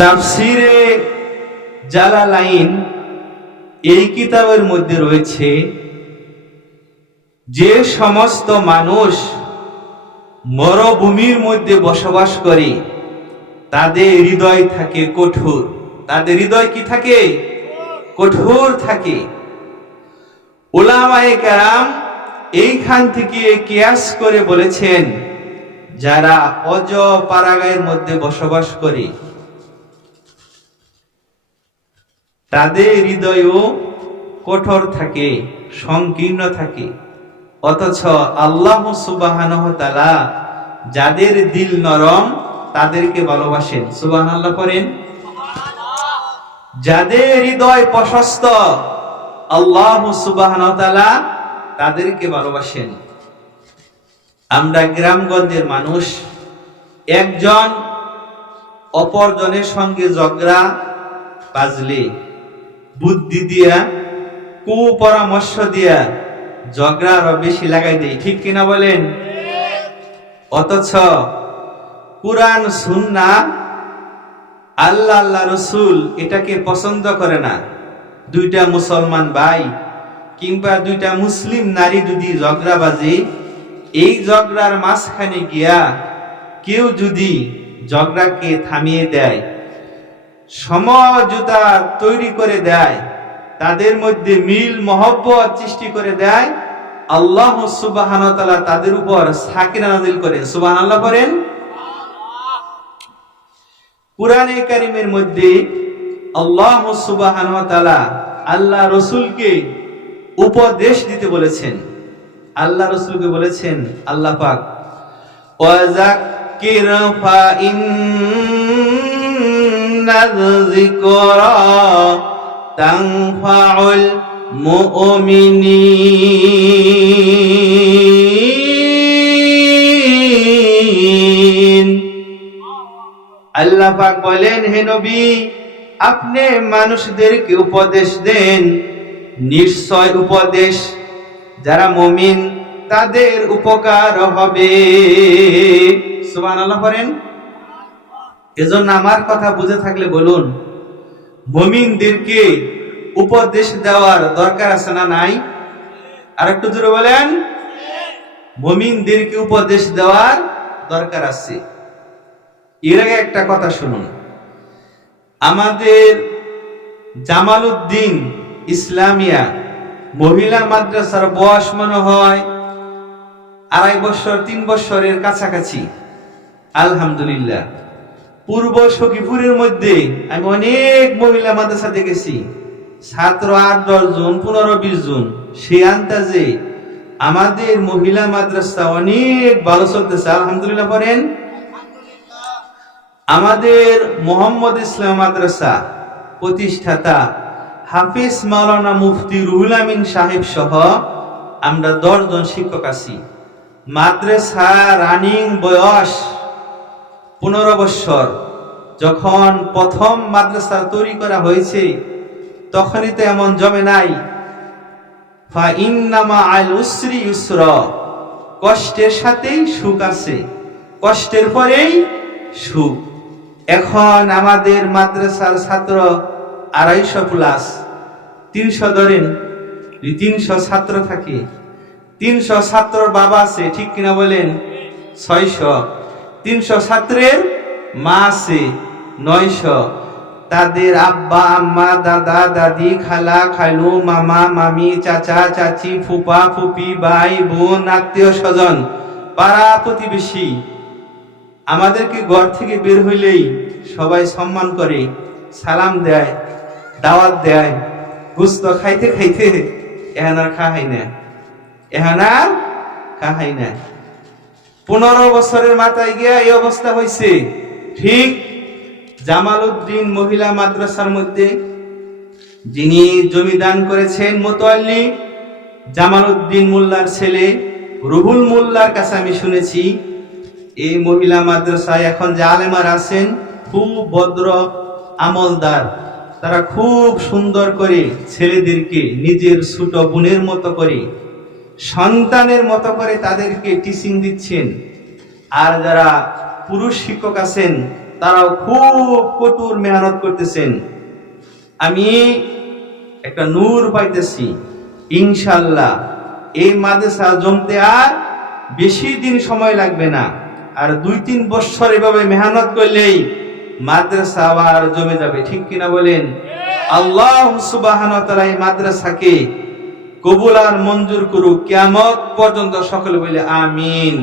তাফসিরে জালালাইন এই কিতাবের মধ্যে রয়েছে যে সমস্ত মানুষ মরুভূমির মধ্যে বসবাস করে তাদের হৃদয় থাকে কঠোর। তাদের হৃদয় কি থাকে? কঠোর থাকে। উলামায়ে কেরাম এইখান থেকে কিয়াস করে বলেছেন, যারা অজ পাড়াগাঁয়ের মধ্যে বসবাস করে তাদের হৃদয়ও কঠোর থাকে, সংকীর্ণ থাকে। অথচ আল্লাহ সুবহানাহু ওয়া তাআলা যাদের দিল নরম তাদেরকে ভালোবাসেন। সুবহানাল্লাহ করেন। যাদের হৃদয় প্রশস্ত আল্লাহ সুবহানাহু ওয়া তাআলা তাদেরকে ভালোবাসেন। আমরা গ্রামগঞ্জের মানুষ, একজন অপরজনের সঙ্গে ঝগড়া বাজলে বুদ্ধি দিয়া, কুপরামর্শ দিয়া ঝগড়া আরো বেশি লাগাই দেয়, ঠিক কিনা বলেন? অথচ কুরআন সুন্নাহ আল্লাহ রসুল এটাকে পছন্দ করে না। দুইটা মুসলমান ভাই কিংবা দুইটা মুসলিম নারী যদি ঝগড়া বাজে, এই ঝগড়ার মাঝখানে গিয়া কেউ যদি ঝগড়াকে থামিয়ে দেয়, সমঝোতা তৈরি করে দেয়, তাদের মধ্যে মিল মহব্বত সৃষ্টি করে দেয়, আল্লাহ সুবহানাহু ওয়া তাআলা তাদের উপর সাকিনা নাযিল করেন। সুবহানাল্লাহ করেন। কুরআনে কারীমের মধ্যে আল্লাহ সুবহানাহু ওয়া তাআলা আল্লাহ রাসূলকে উপদেশ দিতে বলেছেন। আল্লাহ রাসূলকে বলেছেন আল্লাহ পাক, ওয়াযাক্কির ফা ইন্নায যিকরা তানফাউল মুমিনিন। আল্লাহ পাক বলেন, হে নবী, আপনি মানুষদেরকে উপদেশ দেন, নিশ্চয় উপদেশ যারা মুমিন তাদের উপকার হবে। সুবহানাল্লাহ করেন। এজন্য আমার কথা বুঝে থাকলে বলুন, মুমিনদেরকে উপদেশ দেওয়ার দরকার আছে না নাই? আর একটু জোরে বলেন। মুমিনদেরকে উপদেশ দেওয়ার দরকার আছে। এর আগে একটা কথা শুনুন, আমাদের জামালউদ্দিন ইসলামিয়া মহিলা মাদ্রাসার বয়স মনে হয় 2.5 বছর 3 বছরের কাছাকাছি। আলহামদুলিল্লাহ, পূর্ব সখীপুরের মধ্যে আমি অনেক মহিলা মাদ্রাসা দেখেছি, ছাত্র 8-10 জন, 15-20 জন। সেই আন্দাজে আমাদের মহিলা মাদ্রাসা অনেক ভালো চলতেছে। আলহামদুলিল্লাহ করেন। আমাদের মোহাম্মদ ইসলাম মাদ্রাসা প্রতিষ্ঠাতা হাফিজ মাওলানা মুফতি রুহুল আমিন সাহেব সহ আমরা 10 জন শিক্ষক আছি। মাদ্রাসা রানিং বয়স 15 বছর। যখন প্রথম মাদ্রাসা তৈরি করা হয়েছে তখনই তো এমন জমে নাই। ফা ইন্নামা আল উসরি ইউসরা, কষ্টের সাথেই সুখ আছে, কষ্টের পরেই সুখ। এখন আমাদের মাদ্রাসার ছাত্র 250 প্লাস, 300 ধরেন, 300 ছাত্র থাকে। 300 ছাত্রর বাবা আছে, ঠিক কিনা বলেন? 600। 300 ছাত্রের মা আছে 900। তাদের আব্বা আম্মা, দাদা দাদি, খালা খালু, মামা মামি, চাচা চাচি, ফুপা ফুপি, ভাই বোন, আত্মীয় স্বজন, পাড়া প্রতিবেশী আমাদেরকে ঘর থেকে বের হইলেই সবাই সম্মান করে, সালাম দেয়, দাওয়াত দেয়। গোস্ত খাইতে খাইতে এখন আর খাই না, এখন আর খাই না। 15 বছরের মাথায় গিয়া এই অবস্থা হয়েছে। ঠিক জামালউদ্দিন মহিলা মাদ্রাসার মধ্যে যিনি জমি দান করেছেন মোতাল্লি জামালউদ্দিন মোল্লার ছেলে রুহুল মোল্লার কাছে আমি শুনেছি, এই মহিলা মাদ্রাসায় এখন যে আলেমার আছেন খুব ভদ্র আমলদার। তারা খুব সুন্দর করে ছেলেদেরকে নিজের ছোট বোনের মতো করে, সন্তানের মতো করে তাদেরকে টিচিং দিচ্ছেন। আর যারা পুরুষ শিক্ষক আছেন তারাও খুব কঠোর মেহনত করতেছেন। আমি একটা নূর পাইতেছি ইনশাআল্লাহ এই মাদ্রাসা জমতে আর বেশি দিন সময় লাগবে না, আর 2-3 বছর এভাবে মেহনত করলেই মাদ্রাসা আবার জমে যাবে। ঠিক কিনা বলেন? আল্লাহ সুবহানাহু ওয়া তাআলা এই মাদ্রাসাকে কবুল আর মঞ্জুর করুক, কিয়ামত পর্যন্ত সকলে বলে আমিন।